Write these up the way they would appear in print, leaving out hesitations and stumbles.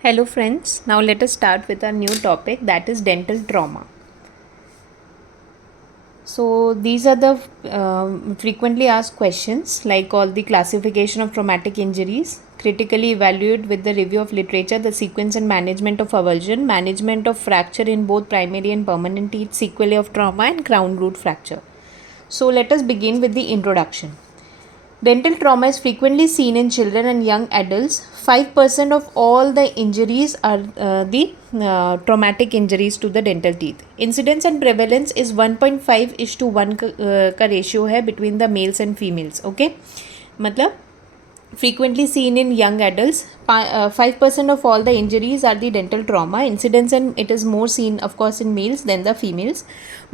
Hello friends, now let us start with our new topic, that is dental trauma. So these are the frequently asked questions, like all the classification of traumatic injuries, critically evaluate with the review of literature, the sequence and management of avulsion, management of fracture in both primary and permanent teeth, sequelae of trauma, and crown root fracture. So let us begin with the introduction. Dental trauma is frequently seen in children and young adults. 5% of all the injuries are the traumatic injuries to the dental teeth. Incidence and prevalence is 1.5:1 का ratio है between the males and females. Okay, मतलब frequently seen in young adults. 5% of all the injuries are the dental trauma incidence, and it is more seen of course in males than the females.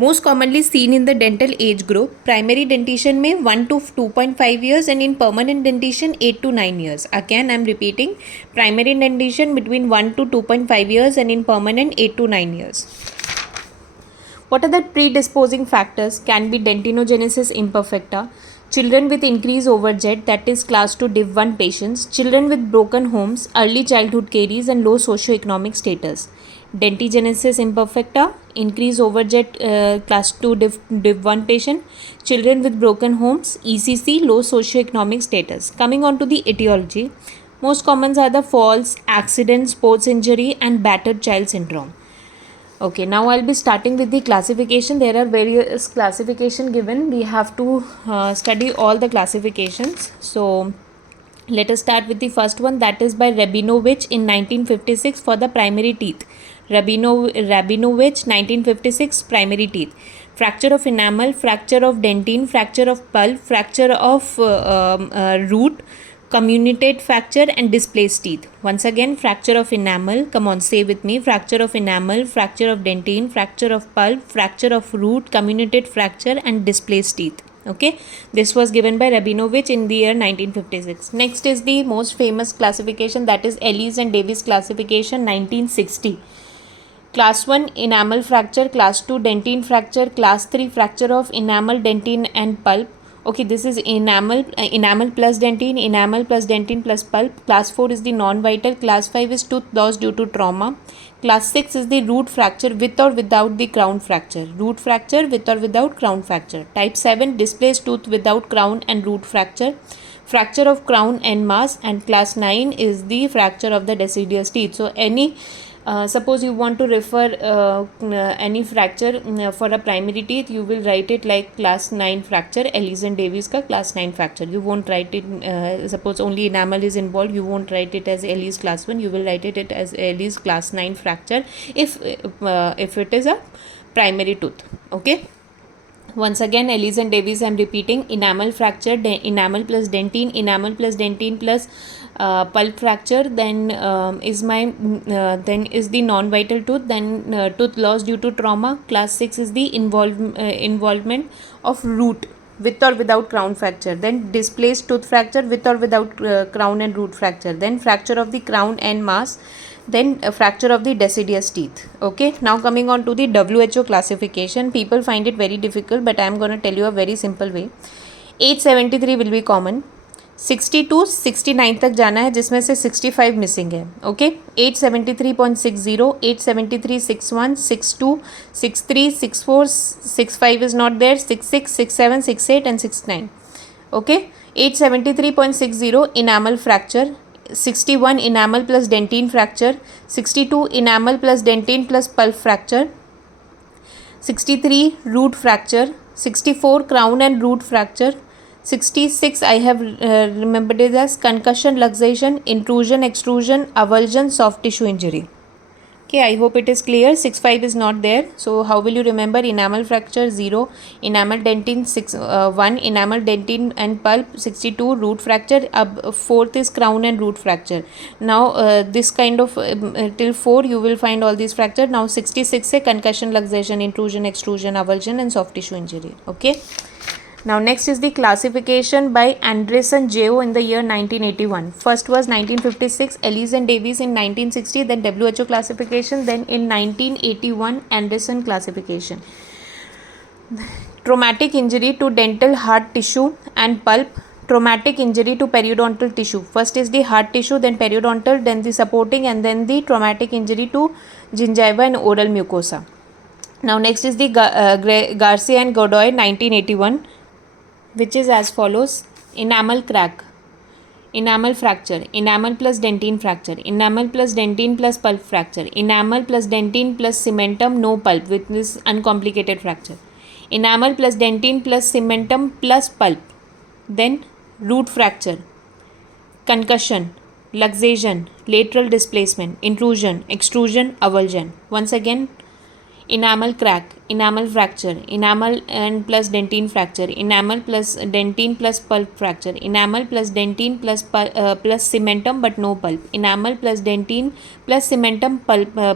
Most commonly seen in the dental age group, primary dentition में 1 to 2.5 years and in permanent dentition 8 to 9 years. Again I am repeating, primary dentition between 1 to 2.5 years and in permanent 8 to 9 years. What are the predisposing factors? Can be dentinogenesis imperfecta, children with increased overjet, that is class 2 div 1 patients, children with broken homes, early childhood caries and low socioeconomic status. Dentigenesis imperfecta, increased overjet, class 2 div 1 patient, children with broken homes, ECC, low socioeconomic status. Coming on to the etiology, most commons are the falls, accident, sports injury and battered child syndrome. Okay, now I'll be starting with the classification. There are various classification given. We have to study all the classifications. So let us start with the first one, that is by Rabinovich in 1956 for the primary teeth. Rabinovich 1956 primary teeth. Fracture of enamel, fracture of dentine, fracture of pulp, fracture of root, comminuted fracture and displaced teeth. Once again, fracture of enamel, come on, say with me, fracture of enamel, fracture of dentine, fracture of pulp, fracture of root, comminuted fracture and displaced teeth. Okay, this was given by Rabinovich in the year 1956. Next is the most famous classification, that is Ellis and Davis classification 1960. Class 1 enamel fracture, class 2 dentine fracture, class 3 fracture of enamel, dentine and pulp. Okay, this is enamel plus dentine, enamel plus dentine plus pulp. Class 4 is the non-vital. Class 5 is tooth loss due to trauma. Class 6 is the root fracture with or without the crown fracture. Root fracture with or without crown fracture. Type 7 displaced tooth without crown and root fracture. Fracture of crown and mass. And class 9 is the fracture of the deciduous teeth. So any suppose you want to refer any fracture for a primary teeth, you will write it like class 9 fracture, Ellis and Davis ka class 9 fracture. You won't write it, suppose only enamel is involved, you won't write it as Ellis class 1, you will write it as Ellis class 9 fracture if it is a primary tooth. Okay. Once again, Ellis and Davis, I am repeating, enamel fracture, enamel plus dentine plus pulp fracture, then then is the non-vital tooth, then tooth loss due to trauma. Class 6 is the involvement of root with or without crown fracture, then displaced tooth fracture with or without crown and root fracture, then fracture of the crown and mass, then a fracture of the deciduous teeth. Okay, now coming on to the WHO classification. People find it very difficult, but I am going to tell you a very simple way. Age 73 will be common. 60 to 69 तक जाना है, जिसमें से 65 missing है. Okay, 873.60, 873.61, 62, 63, 64, 65 is not there, 66, 67, 68 and 69. Okay, 873.60 enamel fracture, 61 enamel plus dentine fracture, 62 enamel plus dentine plus pulp fracture, 63 root fracture, 64 crown and root fracture, 66 I have remembered it as concussion, luxation, intrusion, extrusion, avulsion, soft tissue injury. Okay, I hope it is clear. 65 is not there. So how will you remember? Enamel fracture 0, enamel dentine 1, enamel dentine and pulp 62, root fracture. Fourth is crown and root fracture. Now this kind of till 4 you will find all these fracture. Now 66 is concussion, luxation, intrusion, extrusion, avulsion and soft tissue injury. Okay. Now next is the classification by Anderson J.O. in the year 1981. First was 1956, Ellis and Davis in 1960, then WHO classification, then in 1981 Anderson classification. Traumatic injury to dental hard tissue and pulp, traumatic injury to periodontal tissue. First is the hard tissue, then periodontal, then the supporting, and then the traumatic injury to gingiva and oral mucosa. Now next is the Garcia and Godoy 1981, which is as follows: enamel crack, enamel fracture, enamel plus dentine fracture, enamel plus dentine plus pulp fracture, enamel plus dentine plus cementum no pulp with this uncomplicated fracture, enamel plus dentine plus cementum plus pulp, then root fracture, concussion, luxation, lateral displacement, intrusion, extrusion, avulsion. Once again, enamel crack, enamel fracture, enamel and plus dentine fracture, enamel plus dentine plus pulp fracture, enamel plus dentine plus cementum but no pulp, enamel plus dentine plus cementum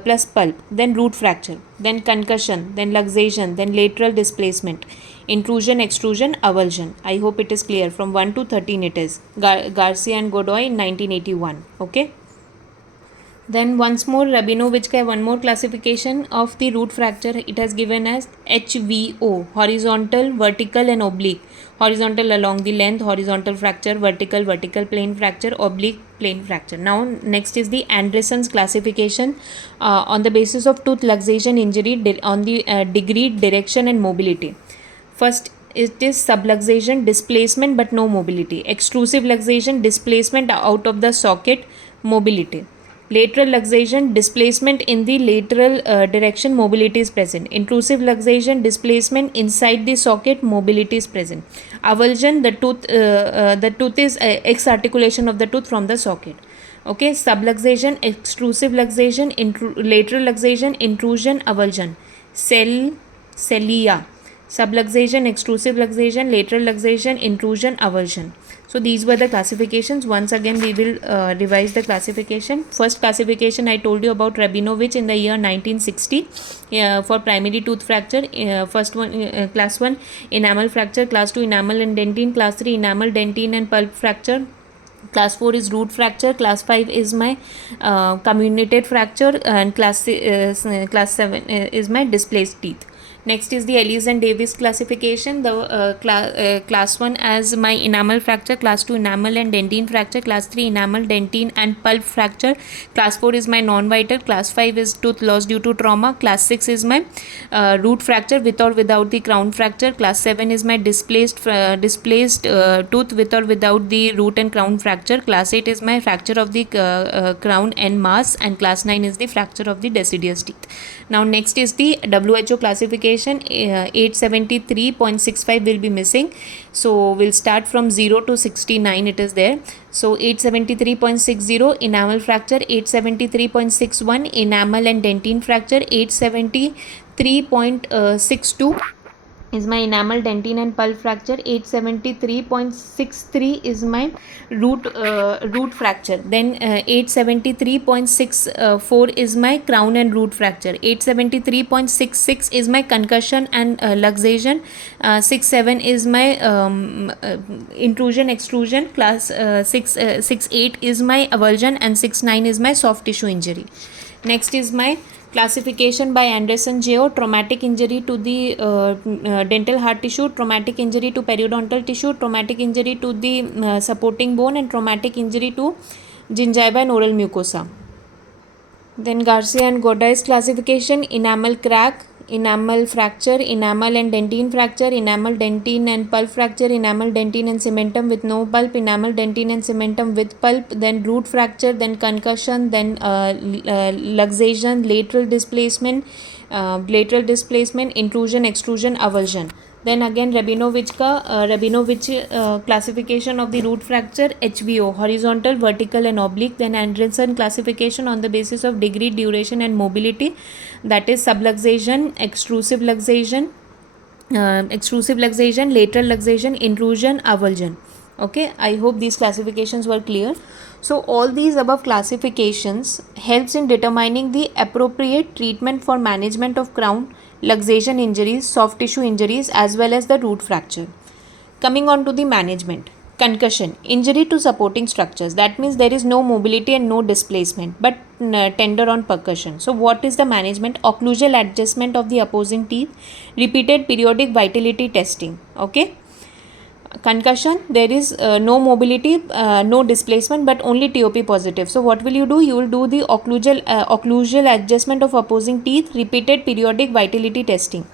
plus pulp, then root fracture, then concussion, then luxation, then lateral displacement, intrusion, extrusion, avulsion. I hope it is clear. From 1 to 13 it is. Garcia and Godoy in 1981. Okay. Then once more, Rabinovich ka one more classification of the root fracture. It has given as HVO, horizontal, vertical and oblique. Horizontal along the length, horizontal fracture, vertical plane fracture, oblique plane fracture. Now next is the Anderson's classification on the basis of tooth luxation injury on the degree, direction and mobility. First, it is subluxation, displacement but no mobility. Extrusive luxation, displacement out of the socket, mobility. Lateral luxation, displacement in the lateral direction, mobility is present. Intrusive luxation, displacement inside the socket, mobility is present. Avulsion, the tooth is X articulation of the tooth from the socket. Okay, subluxation, extrusive luxation, lateral luxation, intrusion, avulsion. Cilia, subluxation, extrusive luxation, lateral luxation, intrusion, avulsion. So these were the classifications. Once again we will revise the classification. First classification I told you about Rabinovich in the year 1960 for primary tooth fracture. First one, class 1 enamel fracture, class 2 enamel and dentine, class 3 enamel, dentine and pulp fracture, class 4 is root fracture, class 5 is my comminuted fracture, and class 7 is my displaced teeth. Next is the Ellis and Davis classification. The class 1 as my enamel fracture, class 2 enamel and dentine fracture, class 3 enamel, dentine and pulp fracture, class 4 is my non-vital, class 5 is tooth loss due to trauma, class 6 is my root fracture with or without the crown fracture, class 7 is my displaced tooth with or without the root and crown fracture, class 8 is my fracture of the crown and mass, and class 9 is the fracture of the deciduous teeth. Now next is the WHO classification. 873.65 will be missing, so we'll start from 0 to 69. It is there. So 873.60 enamel fracture, 873.61 enamel and dentine fracture, 873.62 is my enamel, dentine and pulp fracture, 873.63 is my root fracture, then 873.64 is my crown and root fracture, 873.66 is my concussion and luxation, 67 is my intrusion extrusion, class 68 is my avulsion, and 69 is my soft tissue injury. Next is my classification by Anderson Geo: traumatic injury to the dental hard tissue, traumatic injury to periodontal tissue, traumatic injury to the supporting bone, and traumatic injury to gingiva and oral mucosa. Then Garcia and Godai's classification: enamel crack, enamel fracture, enamel and dentine fracture, enamel, dentine and pulp fracture, enamel, dentine and cementum with no pulp, enamel, dentine and cementum with pulp, then root fracture, then concussion, then luxation, lateral displacement, intrusion, extrusion, avulsion. Then again Rabinovich classification of the root fracture: HVO, horizontal, vertical and oblique. Then Anderson classification on the basis of degree, duration and mobility, that is subluxation, extrusive luxation, lateral luxation, intrusion, avulsion. Okay, I hope these classifications were clear. So all these above classifications helps in determining the appropriate treatment for management of crown, luxation injuries, soft tissue injuries, as well as the root fracture. Coming on to the management. Concussion, injury to supporting structures. That means there is no mobility and no displacement, but tender on percussion. So what is the management? Occlusal adjustment of the opposing teeth, repeated periodic vitality testing. Okay. concussion, there is no mobility, no displacement, but only TOP positive. So what will you do? You will do the occlusal adjustment of opposing teeth, repeated periodic vitality testing.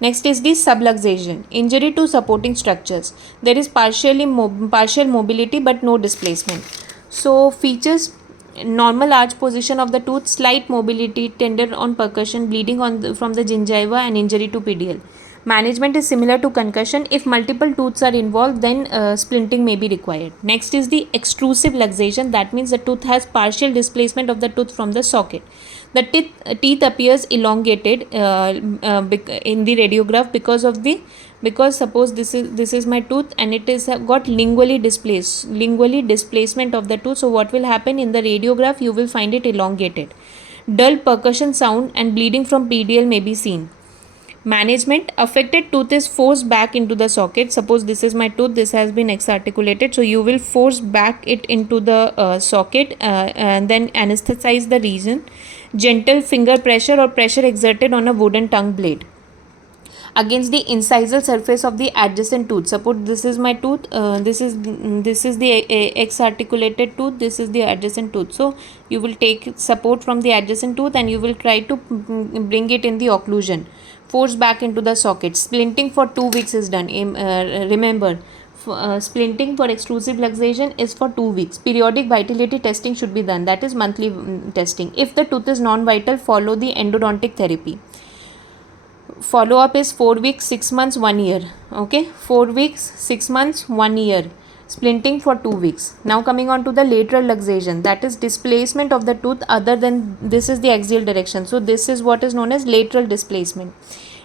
Next is the subluxation, injury to supporting structures. There is partial mobility but no displacement. So features: normal arch position of the tooth, slight mobility, tender on percussion, bleeding from the gingiva, and injury to PDL. Management is similar to concussion. If multiple tooths are involved, then splinting may be required. Next is the extrusive luxation. That means the tooth has partial displacement of the tooth from the socket. The teeth appears elongated in the radiograph because suppose this is my tooth and it is got lingually displacement of the tooth. So what will happen in the radiograph? You will find it elongated. Dull percussion sound and bleeding from PDL may be seen. Management: affected tooth is forced back into the socket. Suppose this is my tooth, this has been exarticulated, so you will force back it into the socket and then anesthetize the region. Gentle finger pressure or pressure exerted on a wooden tongue blade against the incisal surface of the adjacent tooth. Suppose this is my tooth, this is the exarticulated tooth, this is the adjacent tooth. So you will take support from the adjacent tooth and you will try to bring it in the occlusion, force back into the socket. Splinting for 2 weeks is done. Remember, splinting for extrusive luxation is for 2 weeks. Periodic vitality testing should be done, that is monthly testing. If the tooth is non-vital, follow the endodontic therapy. Follow up is 4 weeks, 6 months, 1 year. Okay, 4 weeks, 6 months, 1 year. Splinting for 2 weeks. Now coming on to the lateral luxation, that is displacement of the tooth other than, this is the axial direction. So this is what is known as lateral displacement.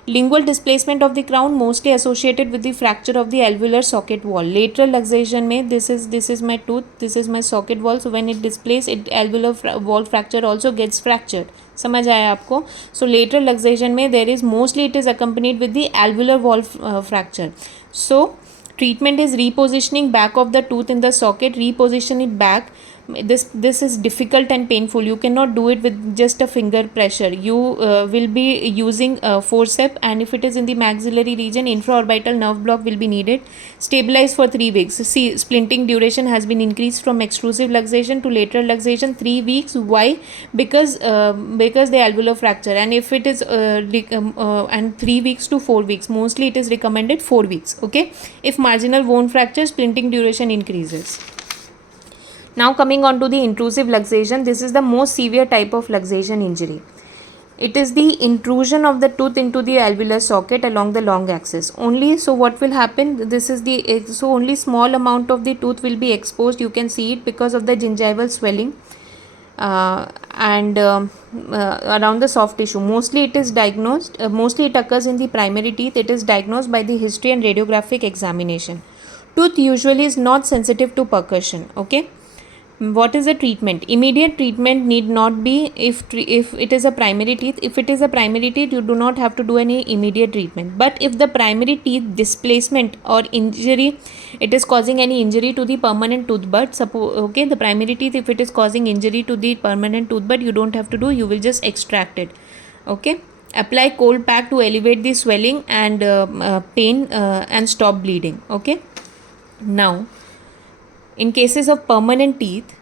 Lingual displacement of the crown, mostly associated with the fracture of the alveolar socket wall. Lateral luxation में this is my tooth, this is my socket wall. So when it displaces, it alveolar wall fracture also gets fractured. समझ आया आपको? So lateral luxation में there is mostly it is accompanied with the alveolar wall fracture. So treatment is repositioning back of the tooth in the socket. Reposition it back. This is difficult and painful. You cannot do it with just a finger pressure. You will be using forceps, and if it is in the maxillary region, infraorbital nerve block will be needed. Stabilize for 3 weeks. See, splinting duration has been increased from extrusive luxation to lateral luxation 3 weeks. Why? Because the alveolar fracture, and if it is and 3 weeks to 4 weeks, mostly it is recommended 4 weeks. Okay, if marginal bone fracture, splinting duration increases. Now coming on to the intrusive luxation, this is the most severe type of luxation injury. It is the intrusion of the tooth into the alveolar socket along the long axis. Only, so what will happen? This is the, so only small amount of the tooth will be exposed. You can see it because of the gingival swelling and around the soft tissue. Mostly it is diagnosed, mostly it occurs in the primary teeth. It is diagnosed by the history and radiographic examination. Tooth usually is not sensitive to percussion. Okay. What is the treatment? Immediate treatment need not be if it is a primary teeth. If it is a primary teeth, you do not have to do any immediate treatment. But if the primary teeth displacement or injury, it is causing any injury to the permanent tooth bud. Suppose, okay, the primary teeth, if it is causing injury to the permanent tooth bud, you don't have to do. You will just extract it. Okay. Apply cold pack to elevate the swelling and pain and stop bleeding. Okay. Now, in cases of permanent teeth,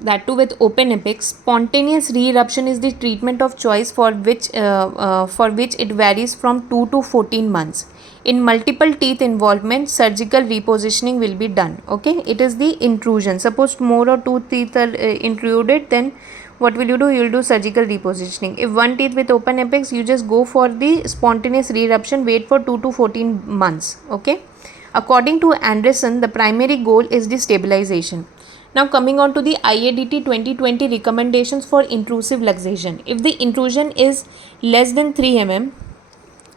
that too with open apex, spontaneous re-eruption is the treatment of choice for which it varies from 2 to 14 months. In multiple teeth involvement, surgical repositioning will be done. Okay, it is the intrusion. Suppose more or 2 teeth are intruded, then what will you do? You will do surgical repositioning. If one teeth with open apex, you just go for the spontaneous re-eruption, wait for 2 to 14 months. Okay. According to Anderson, the primary goal is the stabilization. Now coming on to the IADT 2020 recommendations for intrusive luxation. If the intrusion is less than 3 mm,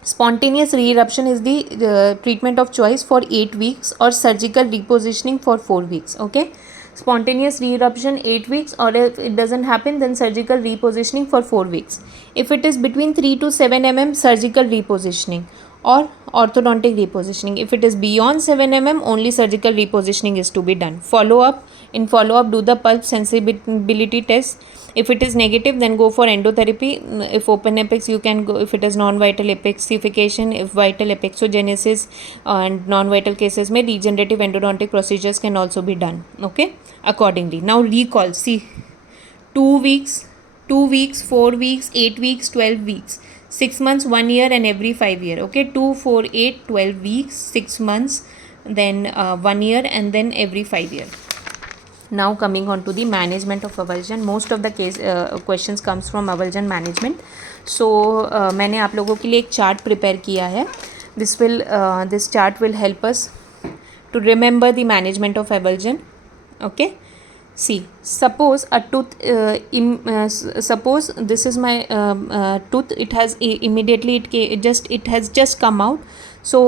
spontaneous re-eruption is the treatment of choice for 8 weeks or surgical repositioning for 4 weeks. Okay. Spontaneous re-eruption 8 weeks, or if it doesn't happen, then surgical repositioning for 4 weeks. If it is between 3 to 7 mm, surgical repositioning. or orthodontic repositioning. If it is beyond 7 mm, only surgical repositioning is to be done. In follow up, do the pulp sensibility test. If it is negative, then go for endotherapy. If open apex, you can go. If it is non-vital apexification, if vital apexogenesis and non-vital cases, may regenerative endodontic procedures can also be done. Okay, accordingly. Now recall. See, 2 weeks, 2 weeks, 4 weeks, 8 weeks, 12 weeks, 6 months, 1 year, and every 5 year. Okay, 2, 4, 8, 12 weeks, 6 months, then 1 year, and then every 5 year. Now coming on to the management of avulsion. Most of the questions comes from avulsion management. So मैंने आप लोगों के लिए एक chart prepare किया है. This chart will help us to remember the management of avulsion. Okay. See, suppose a tooth. Suppose this is my tooth. It has immediately it has just come out. So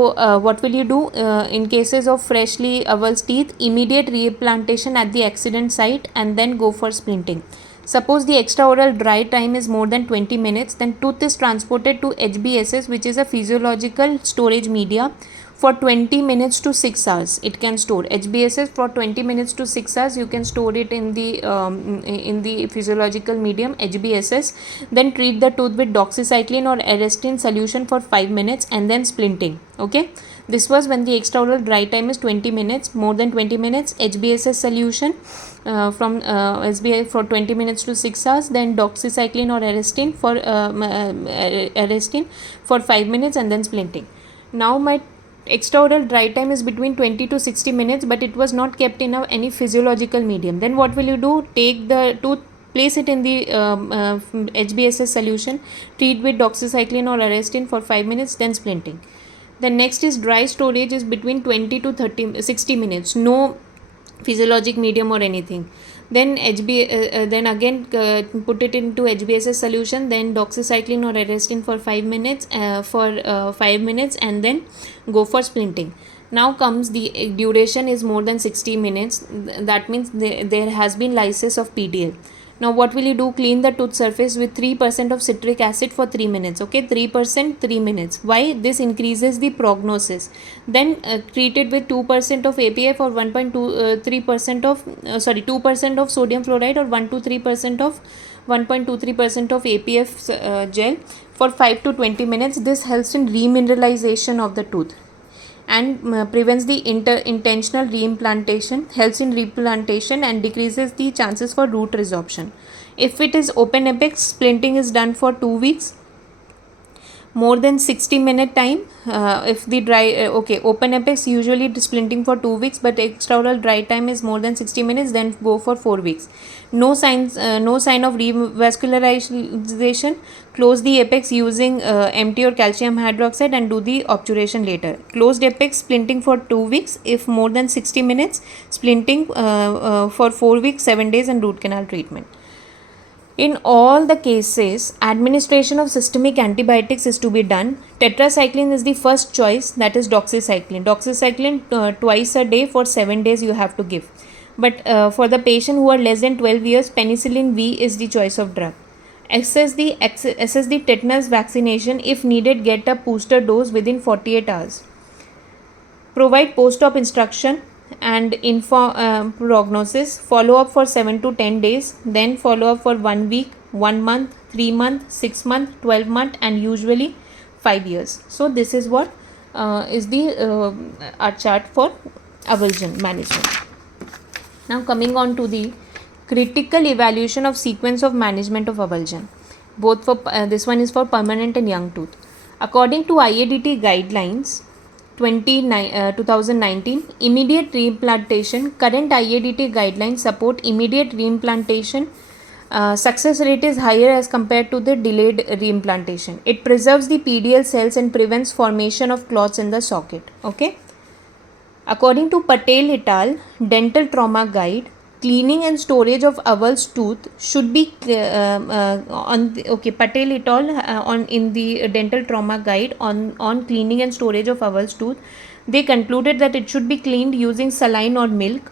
what will you do in cases of freshly avulsed teeth? Immediate reimplantation at the accident site and then go for splinting. Suppose the extraoral dry time is more than 20 minutes, then tooth is transported to HBSS, which is a physiological storage media, for 20 minutes to 6 hours. It can store HBSS for 20 minutes to 6 hours. You can store it in the physiological medium HBSS. Then treat the tooth with doxycycline or arrestin solution for 5 minutes and then splinting. Okay, this was when the extraoral dry time is 20 minutes, more than 20 minutes, HBSS solution from SBI for 20 minutes to 6 hours, then doxycycline or arrestin for 5 minutes and then splinting. Now my extraoral dry time is between 20 to 60 minutes, but it was not kept in any physiological medium. Then what will you do? Take the tooth, place it in the HBSS solution, treat with doxycycline or arrestin for 5 minutes, then splinting. The next is dry storage is between 20 to 60 minutes. No physiologic medium or anything. Then then again put it into HBSS solution, then doxycycline or arrestin for 5 minutes and then go for splinting. Now comes the duration is more than 60 minutes. That means there has been lysis of PDL. Now what will you do? Clean the tooth surface with 3% of citric acid for 3 minutes. Okay, 3%, 3 minutes. Why? This increases the prognosis. Then treat it with 2% of APF or 1.23% of 2% of sodium fluoride or 1.23% of APF gel for 5 to 20 minutes. This helps in remineralization of the tooth and prevents the intentional reimplantation, helps in replantation and decreases the chances for root resorption. If it is open apex, splinting is done for 2 weeks, more than 60-minute time. If the dry open apex usually splinting for 2 weeks, but extraoral dry time is more than 60 minutes, then go for 4 weeks. No sign of revascularization. Close the apex using MT or calcium hydroxide and do the obturation later. Closed apex, splinting for 2 weeks. If more than 60 minutes, splinting for 4 weeks, 7 days, and root canal treatment. In all the cases, administration of systemic antibiotics is to be done. Tetracycline is the first choice, that is doxycycline. Doxycycline twice a day for 7 days you have to give. But for the patient who are less than 12 years, penicillin V is the choice of drug. Assess the tetanus vaccination. If needed, get a booster dose within 48 hours. Provide post-op instruction and prognosis. Follow up for 7 to 10 days, then follow up for 1 week, 1 month, 3 months, 6 months, 12 months, and usually 5 years. So this is what is the our chart for avulsion management. Now coming on to the critical evaluation of sequence of management of avulsion. Both for this one is for permanent and young tooth. According to IADT guidelines 2019, immediate reimplantation. Current IADT guidelines support immediate reimplantation. Success rate is higher as compared to the delayed reimplantation. It preserves the PDL cells and prevents formation of clots in the socket. Okay. According to Patel et al. Dental Trauma Guide, cleaning and storage of avulsed tooth should be Patel et al. In the Dental Trauma Guide on cleaning and storage of avulsed tooth, they concluded that it should be cleaned using saline or milk,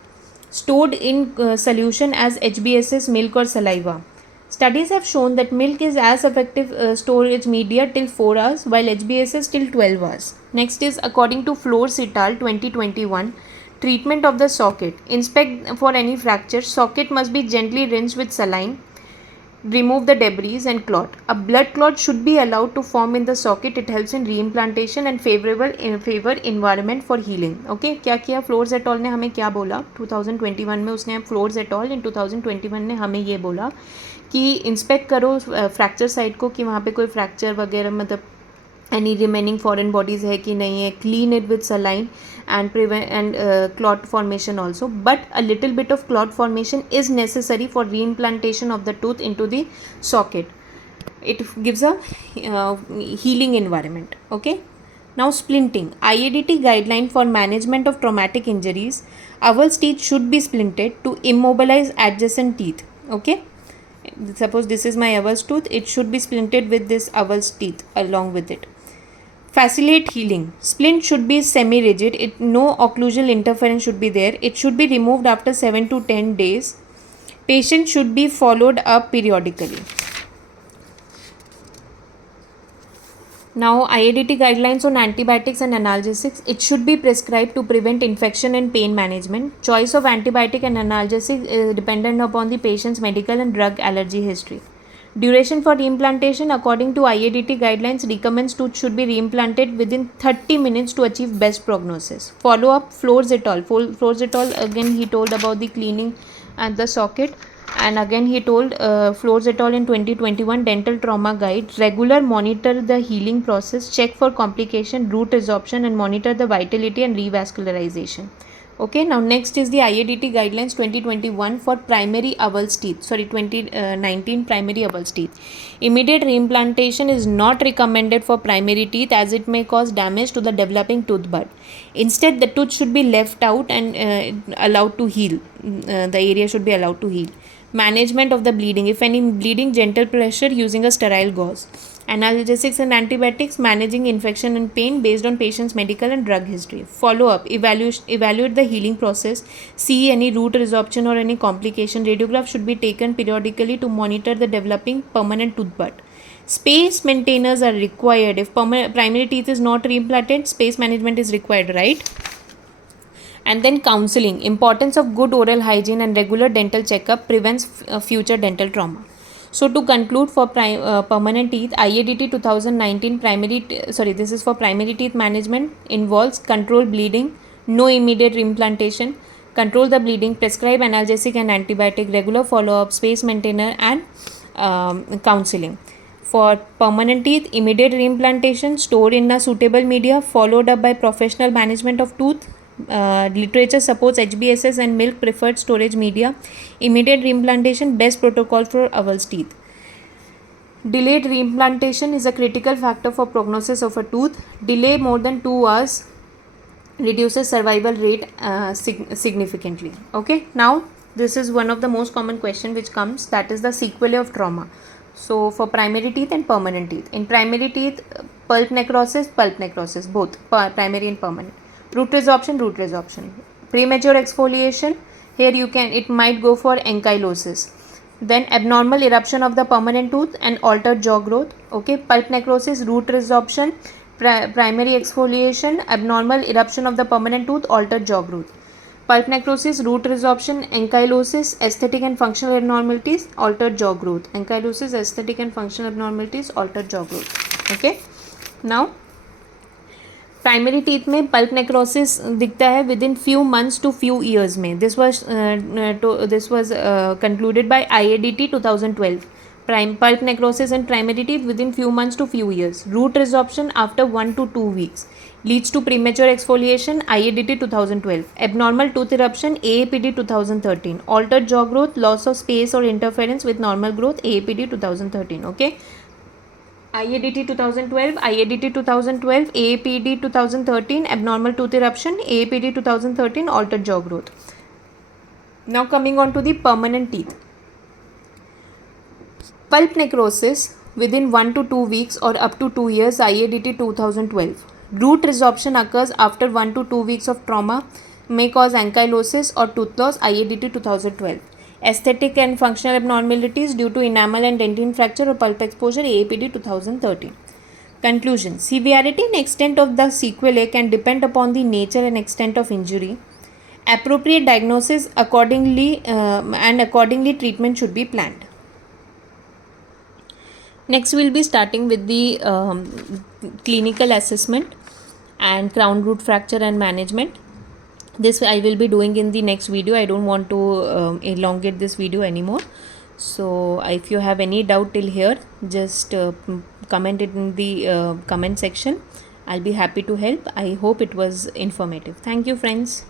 stored in solution as HBSS, milk or saliva. Studies have shown that milk is as effective storage media till 4 hours, while HBSS till 12 hours. Next is according to Flores et al. 2021, treatment of the socket. Inspect for any fracture. Socket must be gently rinsed with saline. Remove the debris and clot. A blood clot should be allowed to form in the socket. It helps in reimplantation and favor environment for healing. Okay, क्या किया floors at all ने हमें क्या बोला 2021 में उसने floors at all in 2021 ने हमें ये बोला कि इंस्पेक्ट करो फ्रैक्चर साइट को कि वहाँ पे कोई फ्रैक्चर वगैरह मतलब any remaining foreign bodies है कि नहीं है, clean it with saline and prevent clot formation also, but a little bit of clot formation is necessary for reimplantation of the tooth into the socket. It gives a healing environment. Okay, now splinting. IADT guideline for management of traumatic injuries. Avul's teeth should be splinted to immobilize adjacent teeth. Okay, suppose this is my Avul's tooth, it should be splinted with this Avul's teeth along with it. Facilitate healing. Splint should be semi-rigid. No occlusal interference should be there. It should be removed after 7 to 10 days. Patient should be followed up periodically. Now IADT guidelines on antibiotics and analgesics. It should be prescribed to prevent infection and pain management. Choice of antibiotic and analgesic is dependent upon the patient's medical and drug allergy history. Duration for reimplantation according to IADT guidelines recommends tooth should be reimplanted within 30 minutes to achieve best prognosis. Follow up Flores et al. Flores et al. Again he told about the cleaning at the socket, and again he told Flores et al. In 2021 dental trauma guide. Regular monitor the healing process, check for complication, root resorption, and monitor the vitality and revascularization. Okay, now next is the IADT guidelines 2021 for primary Avul's teeth. 2019 primary Avul's teeth. Immediate reimplantation is not recommended for primary teeth as it may cause damage to the developing tooth bud. Instead, the tooth should be left out and allowed to heal. The area should be allowed to heal. Management of the bleeding. If any bleeding, gentle pressure using a sterile gauze. Analgesics and antibiotics, managing infection and pain based on patient's medical and drug history. Follow up, evaluate the healing process, see any root resorption or any complication. Radiograph should be taken periodically to monitor the developing permanent tooth bud. Space maintainers are required. If primary teeth is not reimplanted, space management is required, right? And then counseling. Importance of good oral hygiene and regular dental checkup prevents future dental trauma. So to conclude, for permanent teeth, IADT 2019 this is for primary teeth management, involves control bleeding, no immediate reimplantation, control the bleeding, prescribe analgesic and antibiotic, regular follow-up, space maintainer, and counseling. For permanent teeth, immediate reimplantation, stored in a suitable media, followed up by professional management of tooth. Literature supports HBSS and milk preferred storage media. Immediate reimplantation, best protocol for Avul's teeth. Delayed reimplantation is a critical factor for prognosis of a tooth. Delay more than 2 hours reduces survival rate significantly. Okay, now this is one of the most common question which comes, that is the sequelae of trauma. So for primary teeth and permanent teeth. In primary teeth, pulp necrosis, both primary and permanent. Root resorption. Premature exfoliation, here it might go for ankylosis. Then abnormal eruption of the permanent tooth and altered jaw growth. Okay, pulp necrosis, root resorption, primary exfoliation, abnormal eruption of the permanent tooth, altered jaw growth. Pulp necrosis, root resorption, ankylosis, aesthetic and functional abnormalities, altered jaw growth. Ankylosis, aesthetic and functional abnormalities, altered jaw growth. Okay, now primary teeth में pulp necrosis दिखता है within few months to few years में. This was concluded by IADT 2012. Pulp necrosis and primary teeth within few months to few years. Root resorption after 1 to 2 weeks. Leads to premature exfoliation, IADT 2012. Abnormal tooth eruption, AAPD 2013. Altered jaw growth, loss of space or interference with normal growth, AAPD 2013. Okay. IADT 2012, IADT 2012, AAPD 2013, abnormal tooth eruption, AAPD 2013, altered jaw growth. Now coming on to the permanent teeth. Pulp necrosis within 1 to 2 weeks or up to 2 years, IADT 2012. Root resorption occurs after 1 to 2 weeks of trauma, may cause ankylosis or tooth loss, IADT 2012. Aesthetic and functional abnormalities due to enamel and dentine fracture or pulp exposure, AAPD 2013. Conclusion. Severity and extent of the sequelae can depend upon the nature and extent of injury. Appropriate diagnosis accordingly treatment should be planned. Next, we'll be starting with the clinical assessment and crown root fracture and management. This I will be doing in the next video. I don't want to elongate this video anymore. So if you have any doubt till here, just comment it in the comment section. I'll be happy to help. I hope it was informative. Thank you, friends.